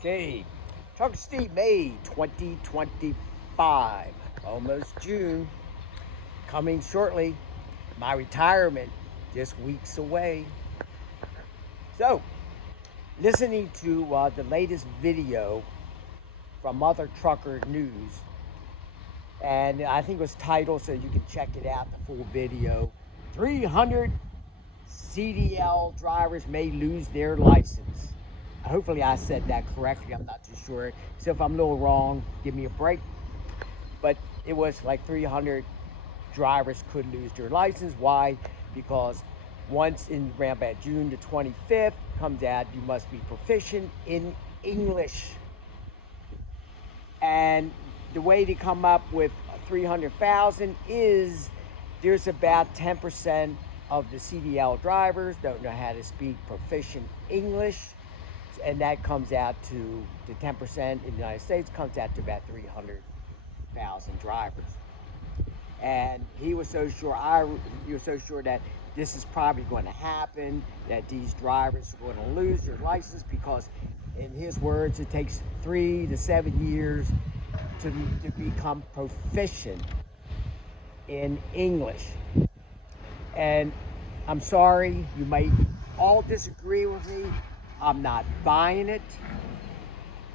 Okay, Trucker Steve, May 2025, almost June, coming shortly. My retirement just weeks away. So, listening to the latest video from Mutha Trucker News, and I think it was titled, so you can check it out, the full video. 300 CDL drivers may lose their license. Hopefully I said that correctly, I'm not too sure. So if I'm a little wrong, give me a break. But it was like 300 drivers could lose their license. Why? Because once in around about June the 25th comes out, you must be proficient in English. And the way to come up with 300,000 is there's about 10% of the CDL drivers don't know how to speak proficient English. And that comes out to the 10% in the United States comes out to about 300,000 drivers. And he was so sure, he was so sure that this is probably going to happen, that these drivers are going to lose their license because, in his words, it takes 3 to 7 years to become proficient in English. And I'm sorry, you may all disagree with me. I'm not buying it.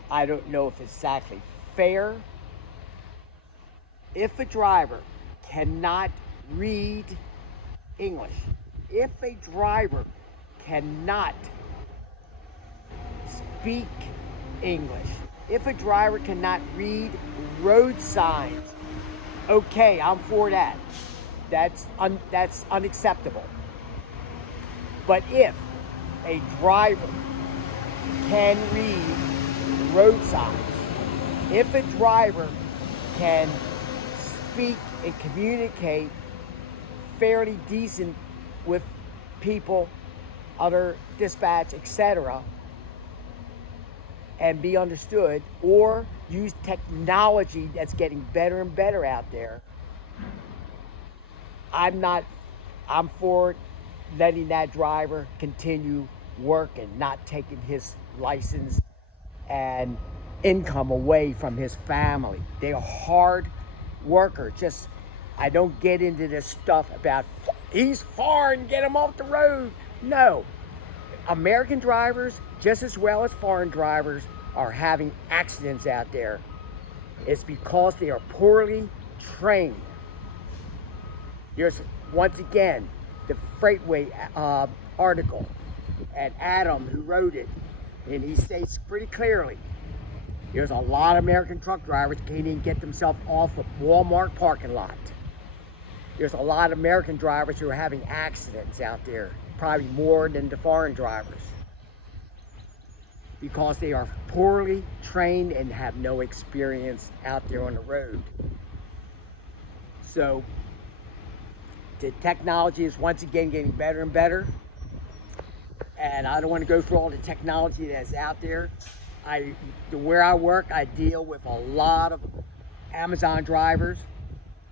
I don't know if it's exactly fair. If a driver cannot read English, if a driver cannot speak English, if a driver cannot read road signs, okay, I'm for that. That's unacceptable. But if a driver can read road signs, if a driver can speak and communicate fairly decent with people, other dispatch, etc., and be understood, or use technology that's getting better and better out there, I'm for letting that driver continue working, not taking his license and income away from his family. They're hard workers. I don't get into this stuff about he's foreign, get him off the road. No. American drivers, just as well as foreign drivers, are having accidents out there. It's because they are poorly trained. There's, once again, the Freightway article, and Adam, who wrote it, and he states pretty clearly, there's a lot of American truck drivers can't even get themselves off of Walmart parking lot. There's a lot of American drivers who are having accidents out there, probably more than the foreign drivers, because they are poorly trained and have no experience out there on the road. So the technology is once again getting better and better. And I don't want to go through all the technology that's out there. Where I work, I deal with a lot of Amazon drivers.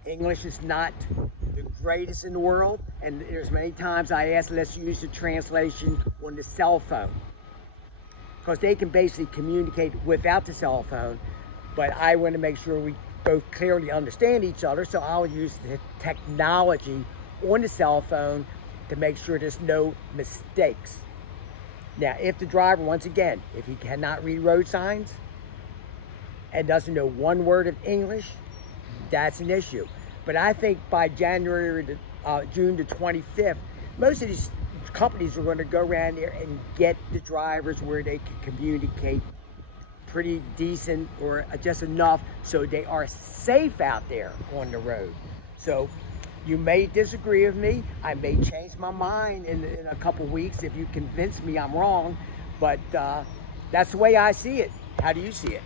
English is not the greatest in the world, and there's many times I ask, let's use the translation on the cell phone, because they can basically communicate without the cell phone, but I want to make sure we both clearly understand each other, so I'll use the technology on the cell phone to make sure there's no mistakes. Now, if the driver, once again, if he cannot read road signs and doesn't know one word of English, that's an issue. But I think by June the 25th, most of these companies are going to go around there and get the drivers where they can communicate pretty decent or just enough so they are safe out there on the road. So you may disagree with me. I may change my mind in a couple weeks if you convince me I'm wrong, but that's the way I see it. How do you see it?